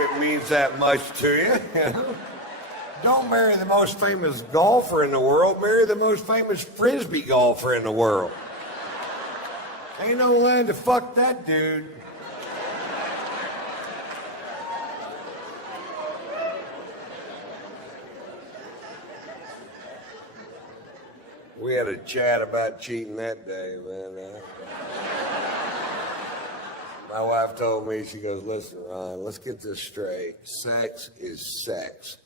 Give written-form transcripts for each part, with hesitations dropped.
it means that much to you. Don't marry the most famous golfer in the world. Marry the most famous frisbee golfer in the world. Ain't no line to fuck that dude. We had a chat about cheating that day, man. My wife told me, she goes, listen, Ron, let's get this straight. Sex is sex,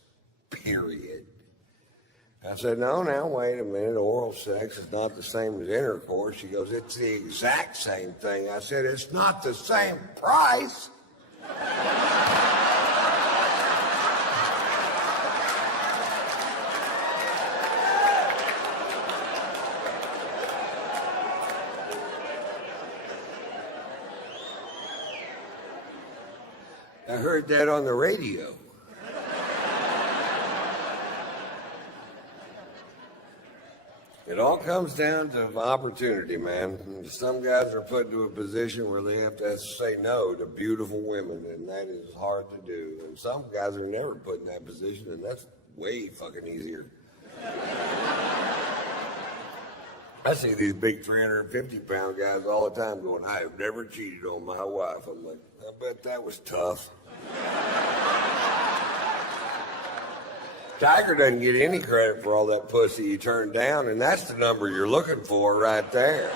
period. I said, no, now, wait a minute. Oral sex is not the same as intercourse. She goes, it's the exact same thing. I said, it's not the same price. I heard that on the radio. It all comes down to opportunity, man. Some guys are put into a position where they have to say no to beautiful women, and that is hard to do. And some guys are never put in that position, and that's way fucking easier. I see these big 350-pound guys all the time going, I have never cheated on my wife. I'm like, I bet that was tough. Tiger doesn't get any credit for all that pussy he turned down, and that's the number you're looking for right there.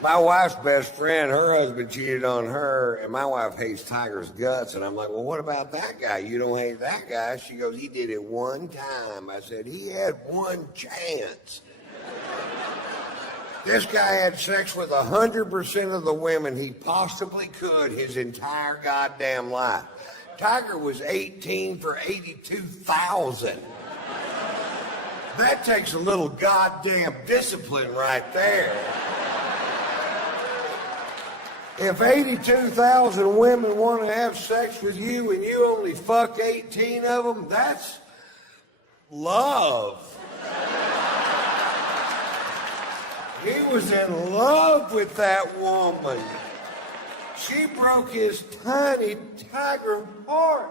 My wife's best friend, her husband cheated on her, and my wife hates Tiger's guts. And I'm like, well, what about that guy? You don't hate that guy? She goes, he did it one time. I said, he had one chance. This guy had sex with 100% of the women he possibly could his entire goddamn life. Tiger was 18 for 82,000. That takes a little goddamn discipline right there. If 82,000 women want to have sex with you and you only fuck 18 of them, that's love. He was in love with that woman. She broke his tiny tiger heart.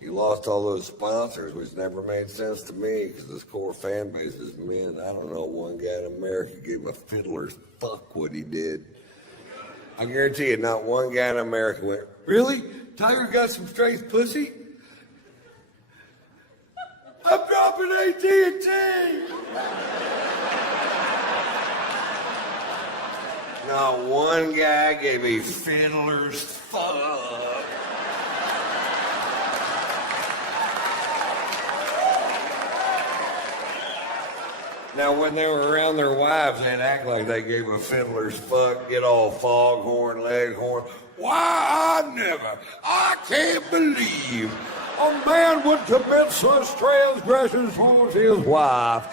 He lost all those sponsors, which never made sense to me because his core fan base is men. I don't know, one guy in America gave him a fiddler's fuck what he did. I guarantee you, not one guy in America went, really? Tiger got some straight pussy? I'm dropping AT&T! Not one guy gave a fiddler's fuck. Now, when they were around their wives, they'd act like they gave a fiddler's fuck, get all foghorn, leghorn. Why, I can't believe a man would commit such transgressions towards his wife.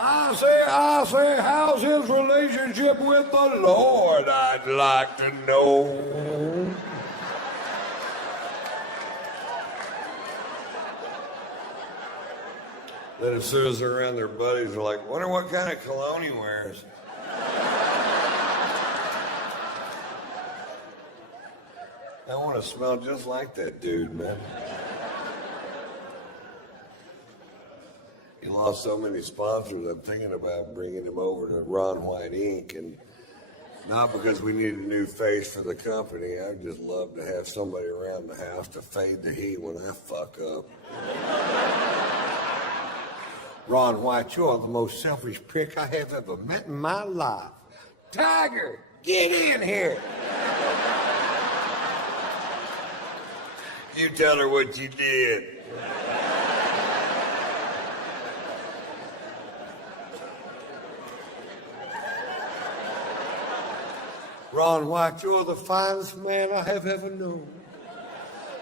I say, how's his relationship with the Lord? I'd like to know. Then as soon as they're around their buddies, they're like, wonder what kind of cologne he wears. I want to smell just like that dude, man. He lost so many sponsors, I'm thinking about bringing him over to Ron White Inc. And not because we need a new face for the company. I'd just love to have somebody around the house to fade the heat when I fuck up. Ron White, you're the most selfish prick I have ever met in my life. Tiger, get in here. You tell her what you did. Ron White, you're the finest man I have ever known.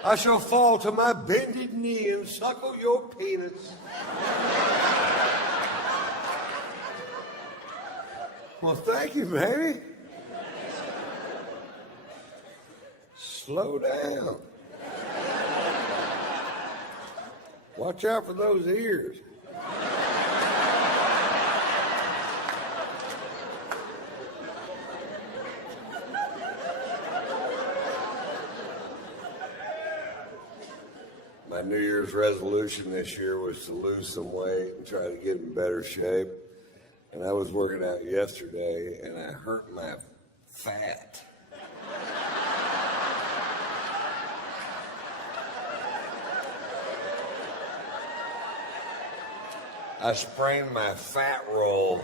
I shall fall to my bended knee and suckle your penis. Well, thank you, baby. Slow down. Watch out for those ears. My New Year's resolution this year was to lose some weight and try to get in better shape. And I was working out yesterday and I hurt my fat. I sprained my fat roll.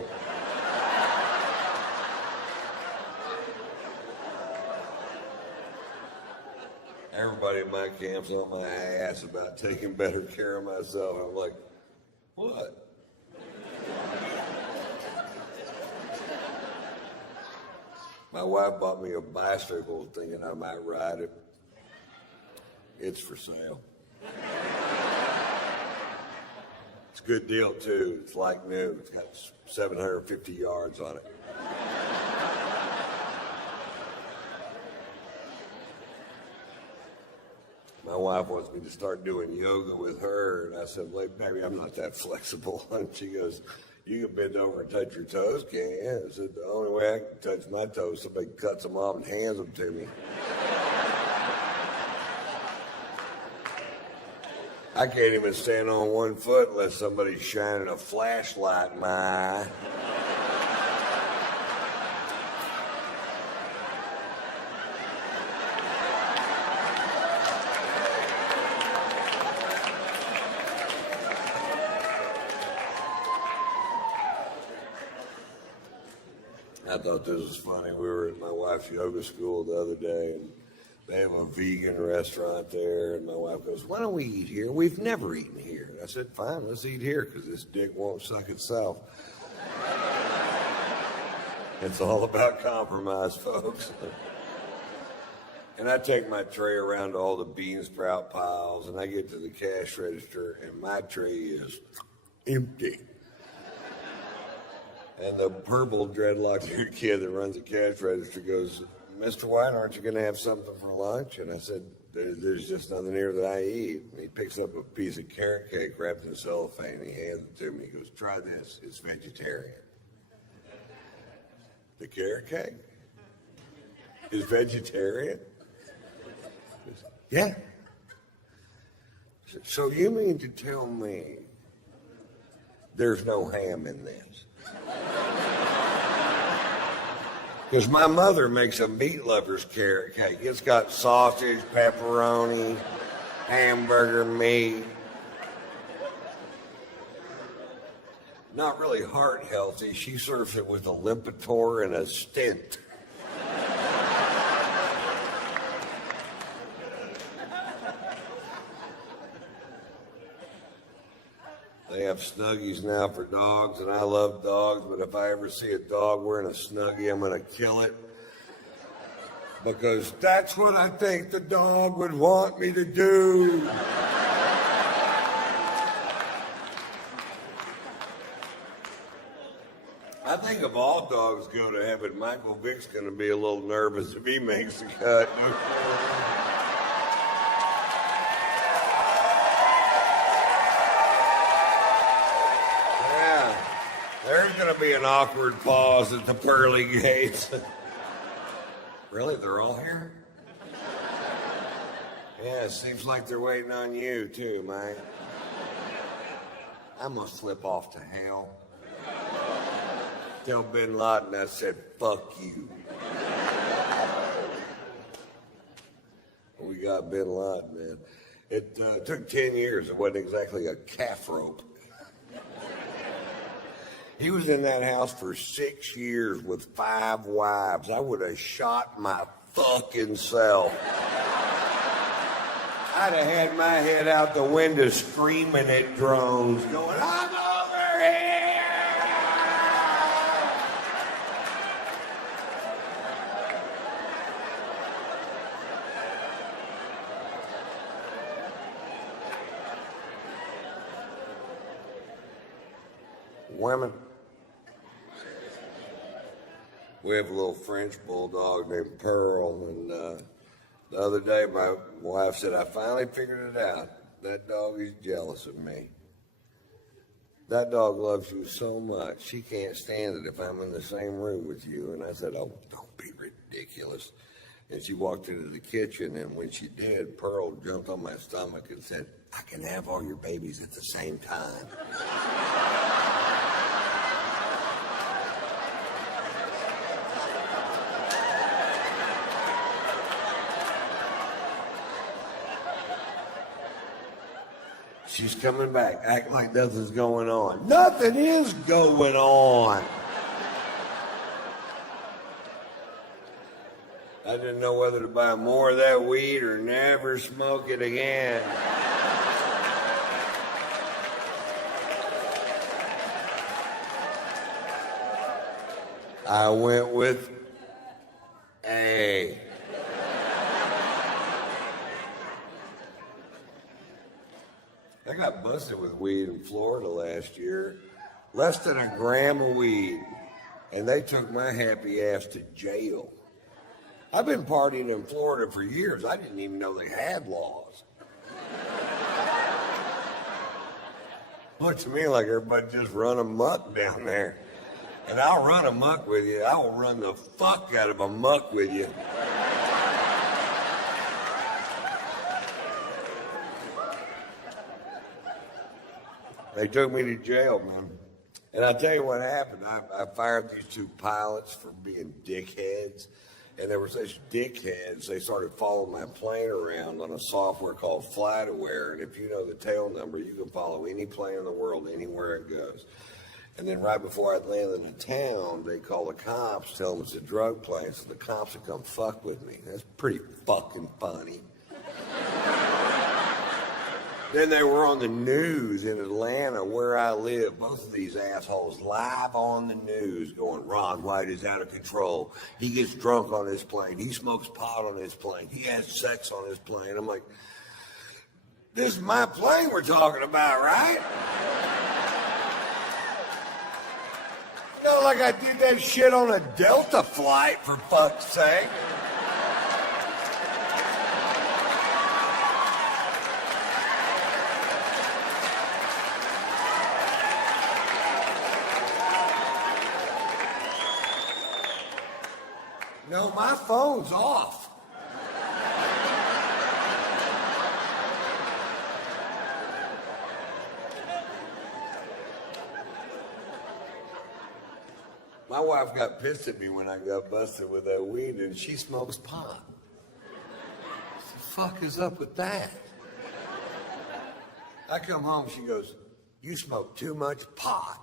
Everybody in my camp's on my ass about taking better care of myself. I'm like, what? My wife bought me a bicycle thinking I might ride it. It's for sale. It's a good deal, too. It's like new. It's got 750 yards on it. My wife wants me to start doing yoga with her, and I said, wait, baby, I'm not that flexible. And she goes, you can bend over and touch your toes, can't you? I said, the only way I can touch my toes, somebody cuts them off and hands them to me. I can't even stand on one foot unless somebody's shining a flashlight in my eye. I thought this was funny. We were at my wife's yoga school the other day, and they have a vegan restaurant there, and my wife goes, why don't we eat here? We've never eaten here. And I said, fine, let's eat here, because this dick won't suck itself. It's all about compromise, folks. And I take my tray around to all the bean sprout piles, and I get to the cash register, and my tray is empty. And the purple dreadlocked kid that runs the cash register goes, Mr. White, aren't you going to have something for lunch? And I said, there's just nothing here that I eat. And he picks up a piece of carrot cake wrapped in cellophane, and he hands it to me. He goes, try this. It's vegetarian. The carrot cake is vegetarian? Yeah. So you mean to tell me there's no ham in this? Because my mother makes a meat lover's carrot cake. It's got sausage, pepperoni, hamburger meat. Not really heart healthy. She serves it with a Lipitor and a stent. They have Snuggies now for dogs, and I love dogs, but if I ever see a dog wearing a Snuggie, I'm going to kill it. Because that's what I think the dog would want me to do. I think if all dogs go to heaven, Michael Vick's going to be a little nervous if he makes the cut. There's going to be an awkward pause at the pearly gates. Really? They're all here? Yeah, it seems like they're waiting on you, too, Mike. I'm going to slip off to hell. Tell Bin Laden I said, fuck you. We got Bin Laden, man. It took 10 years. It wasn't exactly a calf rope. He was in that house for 6 years with 5 wives. I would have shot my fucking self. I'd have had my head out the window screaming at drones, going, I'm over here! Women. We have a little French bulldog named Pearl, and the other day my wife said, I finally figured it out. that dog is jealous of me. That dog loves you so much, she can't stand it if I'm in the same room with you. And I said, oh, don't be ridiculous. And she walked into the kitchen, and when she did, Pearl jumped on my stomach and said, I can have all your babies at the same time. She's coming back, act like nothing's going on. Nothing is going on. I didn't know whether to buy more of that weed or never smoke it again. I went with A. I got busted with weed in Florida last year. Less than a gram of weed. And they took my happy ass to jail. I've been partying in Florida for years. I didn't even know they had laws. Looked to me like everybody just run amok down there. And I'll run amok with you. I will run the fuck out of amok with you. They took me to jail, man. And I'll tell you what happened. I fired these two pilots for being dickheads. And they were such dickheads, they started following my plane around on a software called FlightAware. And if you know the tail number, you can follow any plane in the world anywhere it goes. And then right before I landed in town, they call the cops, tell them it's a drug plane, so the cops would come fuck with me. That's pretty fucking funny. Then they were on the news in Atlanta, where I live. Both of these assholes live on the news going, Ron White is out of control. He gets drunk on his plane. He smokes pot on his plane. He has sex on his plane. I'm like, this is my plane we're talking about, right? Not like I did that shit on a Delta flight, for fuck's sake. No, my phone's off. My wife got pissed at me when I got busted with that weed, and she smokes pot. What the fuck is up with that? I come home, she goes, you smoke too much pot.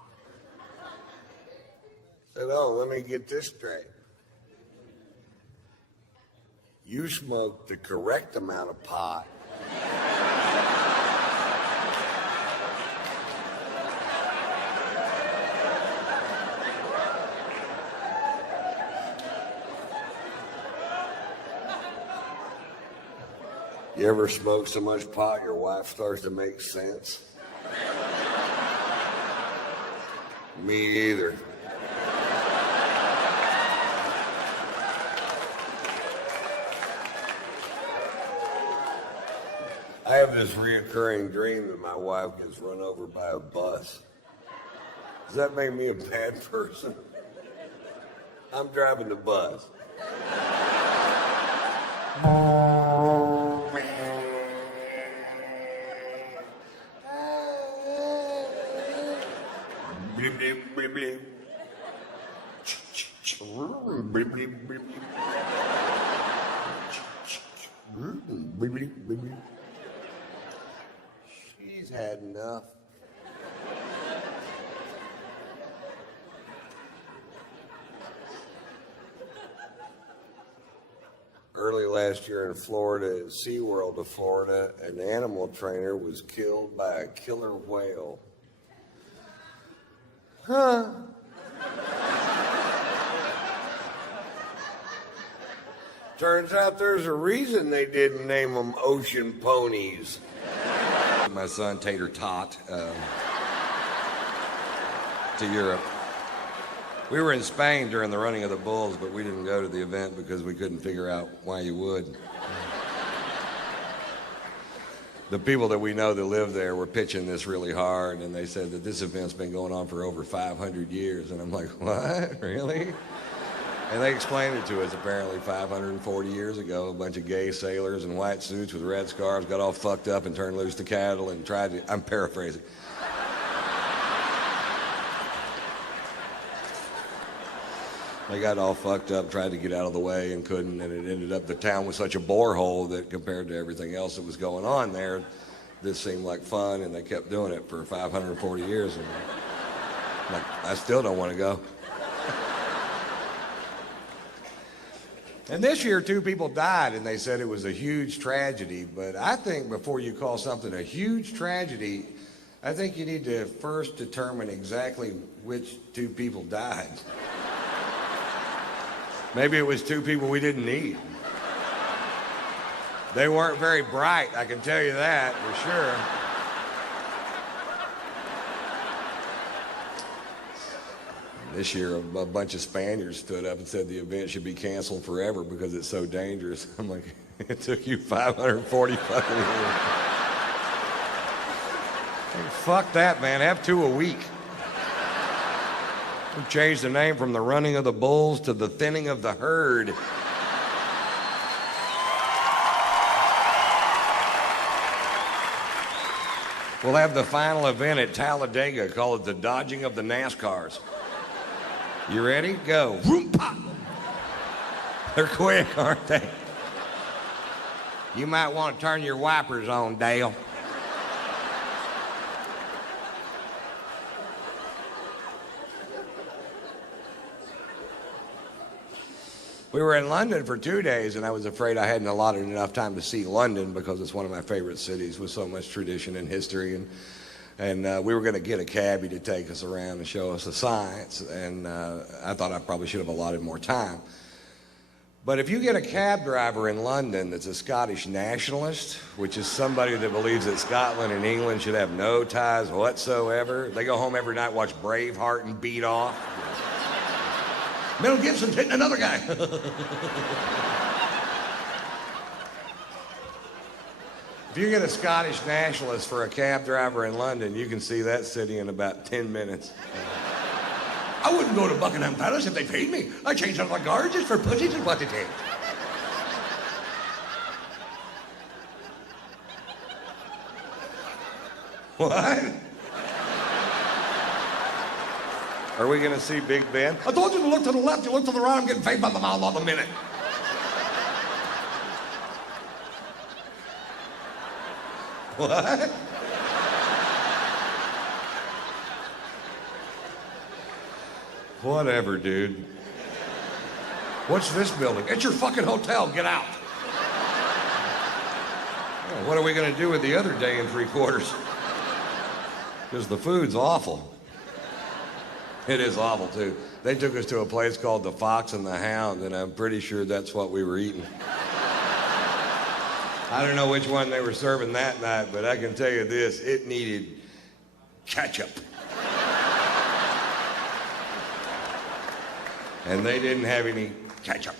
I said, oh, let me get this straight. You smoke the correct amount of pot. You ever smoke so much pot your wife starts to make sense? Me either. I have this reoccurring dream that my wife gets run over by a bus. Does that make me a bad person? I'm driving the bus. Bleep, bleep, bleep, bleep. Bleep, bleep, bleep, bleep. Bleep, bleep, bleep, bleep. She's had enough. Early last year in Florida, at SeaWorld of Florida, an animal trainer was killed by a killer whale. Huh. Turns out there's a reason they didn't name them ocean ponies. My son Tater Tot to Europe. We were in Spain during the running of the bulls, but we didn't go to the event because we couldn't figure out why you would. the people that we know that live there were pitching this really hard, and they said that this event's been going on for over 500 years. And I'm like, what? Really? And they explained it to us. Apparently 540 years ago, a bunch of gay sailors in white suits with red scarves got all fucked up and turned loose the cattle and tried to, I'm paraphrasing. They got all fucked up, tried to get out of the way and couldn't, and it ended up, the town was such a borehole that compared to everything else that was going on there, this seemed like fun, and they kept doing it for 540 years. And like, I still don't want to go. And this year, 2 people died, and they said it was a huge tragedy. But I think before you call something a huge tragedy, I think you need to first determine exactly which 2 people died. Maybe it was 2 people we didn't need. They weren't very bright, I can tell you that for sure. This year, a bunch of Spaniards stood up and said the event should be canceled forever because it's so dangerous. I'm like, it took you 540 fucking years. Hey, fuck that, man. Have 2 a week. We changed the name from the running of the bulls to the thinning of the herd. We'll have the final event at Talladega, call it the dodging of the NASCARs. You ready? Go. Vroom, pop. They're quick, aren't they? You might want to turn your wipers on, Dale. We were in London for 2 days, and I was afraid I hadn't allotted enough time to see London because it's one of my favorite cities with so much tradition and history. And we were going to get a cabbie to take us around and show us the sights, and I thought I probably should have allotted more time. But if you get a cab driver in London that's a Scottish nationalist, which is somebody that believes that Scotland and England should have no ties whatsoever, they go home every night, watch Braveheart and beat off. Mel Gibson's hitting another guy. If you get a Scottish nationalist for a cab driver in London, you can see that city in about 10 minutes. I wouldn't go to Buckingham Palace if they paid me. I changed out my guards just for pussies and what it is. What? Are we going to see Big Ben? I told you to look to the left, you look to the right, I'm getting paid by the mile on the minute. What? Whatever, dude. What's this building? It's your fucking hotel. Get out. Well, what are we going to do with the other day and 3/4? Because the food's awful. It is awful, too. They took us to a place called the Fox and the Hound, and I'm pretty sure that's what we were eating. I don't know which one they were serving that night, but I can tell you this, it needed ketchup. And they didn't have any ketchup.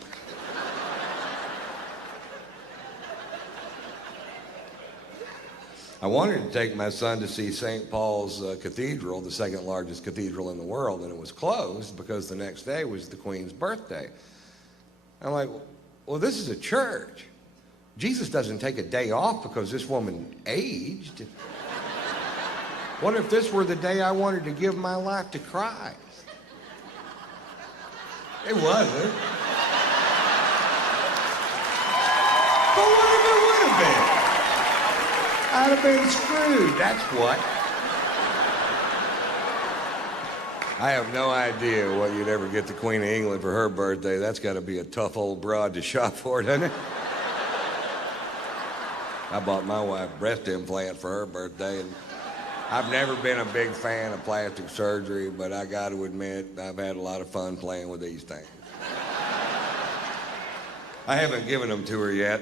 I wanted to take my son to see St. Paul's Cathedral, the second largest cathedral in the world, and it was closed because the next day was the Queen's birthday. I'm like, well, this is a church. Jesus doesn't take a day off because this woman aged. What if this were the day I wanted to give my life to Christ? It wasn't. But what if it would have been? I'd have been screwed, that's what. I have no idea what you'd ever get the Queen of England for her birthday. That's got to be a tough old broad to shop for, doesn't it? I bought my wife a breast implant for her birthday, and I've never been a big fan of plastic surgery, but I got to admit, I've had a lot of fun playing with these things. I haven't given them to her yet.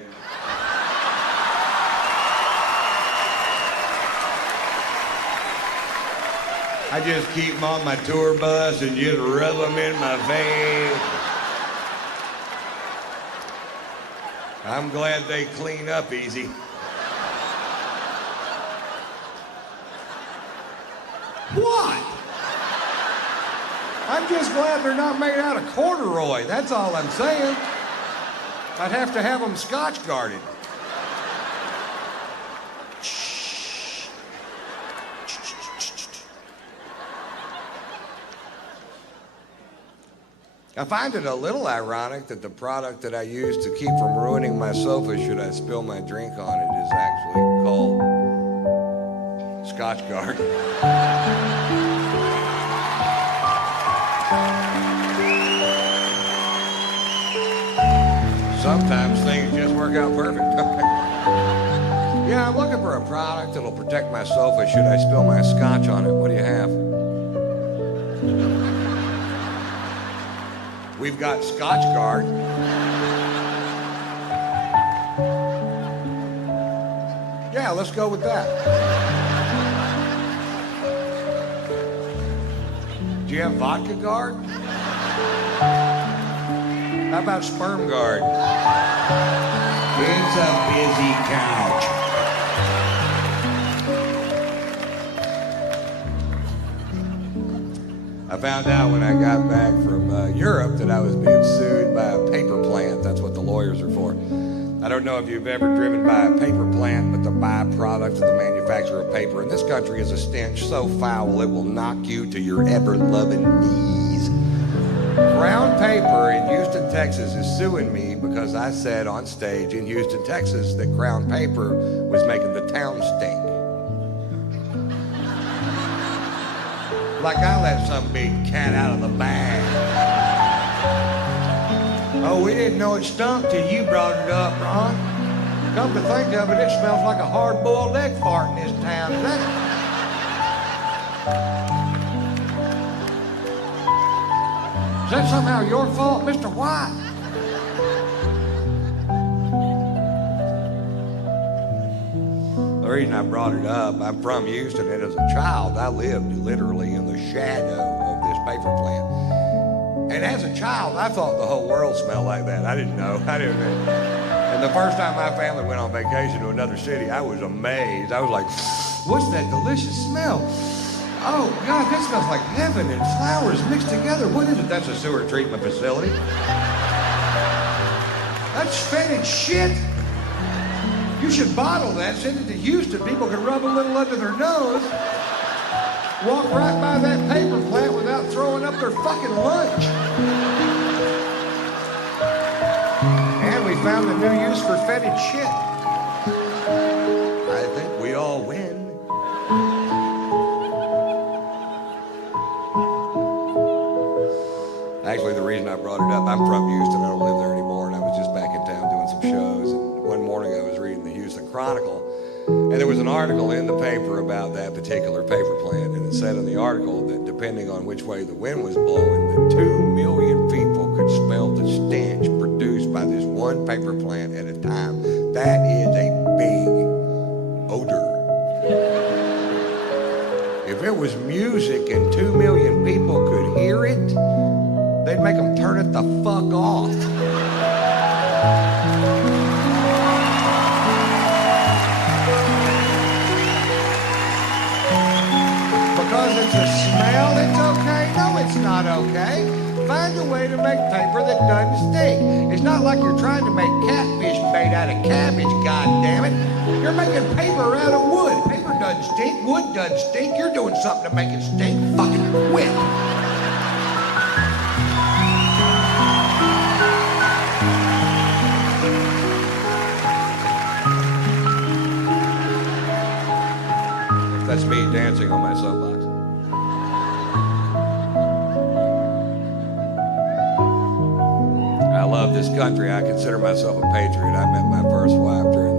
I just keep them on my tour bus and just rub them in my face. I'm glad they clean up easy. What? I'm just glad they're not made out of corduroy. That's all I'm saying. I'd have to have them Scotch guarded. I find it a little ironic that the product that I use to keep from ruining my sofa should I spill my drink on it is actually called Scotch Guard. Sometimes things just work out perfect. Yeah, I'm looking for a product that'll protect my sofa should I spill my scotch on it. What do you have? We've got Scotch Guard. Yeah, let's go with that. Do you have Vodka Guard? How about Sperm Guard? It's a busy couch. I found out when I got back from Europe that I was being sued by a paper plant. That's what the lawyers are for. I don't know if you've ever driven by a paper plant, but the byproduct of the manufacture of paper in this country is a stench so foul it will knock you to your ever-loving knees. Crown Paper in Houston, Texas is suing me because I said on stage in Houston, Texas that Crown Paper was making the town stink. Like I let some big cat out of the bag. Oh, we didn't know it stunk till you brought it up, Ron. Come to think of it, it smells like a hard-boiled egg fart in this town, doesn't it? Is that somehow your fault, Mr. White? The reason I brought it up, I'm from Houston, and as a child, I lived literally in the shadow of this paper plant. And as a child, I thought the whole world smelled like that. I didn't know. And the first time my family went on vacation to another city, I was amazed. I was like, what's that delicious smell? Oh, God, that smells like heaven and flowers mixed together. What is it? That's a sewer treatment facility. That's fetid shit. You should bottle that, send it to Houston. People can rub a little under their nose. Walk right by that paper plant without throwing up their fucking lunch. And we found a new use for fetid shit. I think we all win. Actually, the reason I brought it up, I'm from Houston. I don't live there anymore, and I was just back in town doing some shows. And one morning I was reading the Houston Chronicle, and there was an article in the paper about that particular paper plant, and it said in the article that depending on which way the wind was blowing, that 2 million people could smell the stench produced by this one paper plant at a time. That is a big odor. If it was music and 2 million people could hear it, they'd make them turn it the fuck off. Because it's a smell, it's okay? No, it's not okay. Find a way to make paper that doesn't stink. It's not like you're trying to make catfish bait out of cabbage, goddammit. You're making paper out of wood. Paper doesn't stink, wood doesn't stink. You're doing something to make it stink. Fucking quit. That's me dancing on my soapbox. I love this country. I consider myself a patriot. I met my first wife during